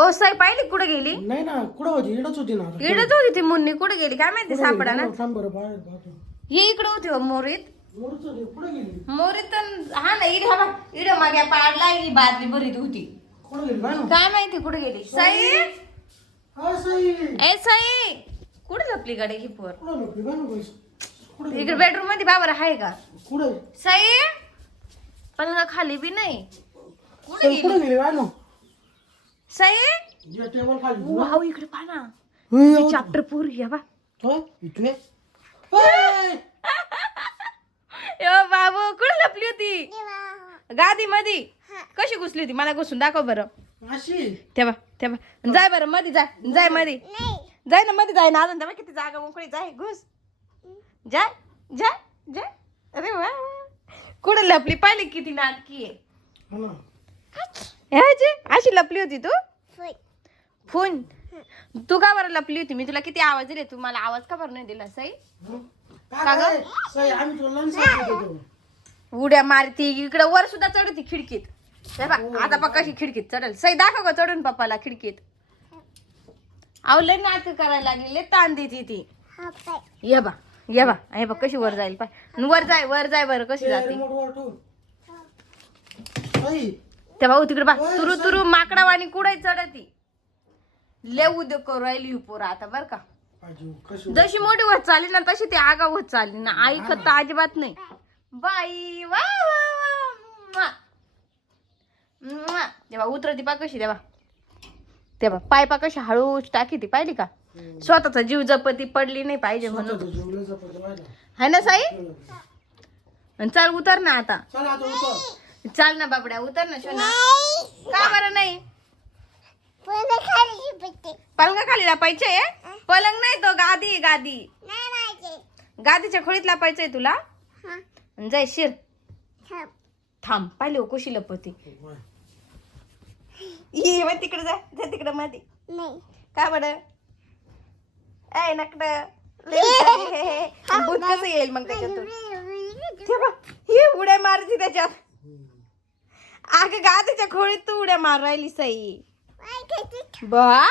ओ साई पाहिली कुठे गेली? नाही ना, कुठं होती? इडच होती ना. इडच होती ती मुन्नी, कुठे गेली काय माहिती, सापडा ना. थांब बरं, बाहेर पाहतो. ये इकडे होती हो मोरीत. मोरच होती, कुठं गेली? मोरीत हा ना, इड हा इड मागे पाडला, ही बादली भरीत होती. कुठं गेली बाय ना? काय माहिती कुठे गेली. साई हा साई, ए साई कुठे झोपली गाडी ही पोर? कुठं लपली बाय ना पैसे? कुठं गेली? इकडे बेडरूम मध्ये बाबर आहे का? कुठं? साई पण खाली बी नाही. कुठे साई, गेली कुठं गेली बाय ना? साई? या टेबल खाली. वाव इकडे पहा ना, होय, चॅप्टर पूर या बा. होय, इथे. होय. यो बाबू कुठे लपली होती? गादी मध्ये. कशी घुसली होती मला घुसून दाखव बरं. अशी. तेव्हा तेव्हा जाय बरं मध्ये, जाय मध्ये, जाय ना मध्ये, जाय ना अजून. तेव्हा किती जागा मोकळी, जाय घुस, जाय जाय जाय. अरे वा, कुठे लपली पाहिली, किती नाटकी आहे. हो ना. अशी लपली होती तू? फोन तू का बरं लपली होती? मी तुला किती आवाज दिले, तू मला आवाज का बरं नाही दिला? साई का गं? साई, आम्ही तुला लंच सांगत होतो. उड्या मारती इकडे, वर सुद्धा चढती खिडकीत. हे बा, आता बघ कशी खिडकीत चढल. सई दाखव का चढून पप्पाला खिडकीत. अहो लय नाटक करायला लागली, लय ताण देते ती. ये बा ये बा, हे बघ कशी वर जाईल पाय. वर जाय बरं कशी जाते. रिमोट वर ठेव. साई, त्या भाऊ तिकडे बा, तुरु तुरु माकडावाणी कुडाय चढती. लय उद्योग करू राहिली पोरं आता बर का. आजी, कशी? जशी मोठी होत चालली ना तशी ती आगाव होत चालली ना. ऐकत तर अजिबात नाही बाई. वा तेव्हा उतरती पा कशी, तेव्हा पाय पा कशी हळूच टाकी ती, पाहिली का? स्वतःचा जीव जपती, पडली नाही पाहिजे म्हणून. स्वतःचं जीवलंय जपत व्हायला. है ना साई? चल उतर ना आता. चल आता उतर. चाल ना बाबड्या, उतर ना शोना. का बरं नाही? पलंगा खाली लपायचे? पलंग नाही तो, गादी गादी. गादीच्या खोळीत लपायचंय तुला. जाय शिर. थांब, पाहिले हो कशी लपती. ये मग तिकडे, जा तिकडे मध्ये. का बरं? ऐ नकड भूत कसं येईल मग त्याच्यातून? ही उड्या मारती त्याच्यात. अगं गादीच्या खोळीत तू उड्या मार राहिली साई. बा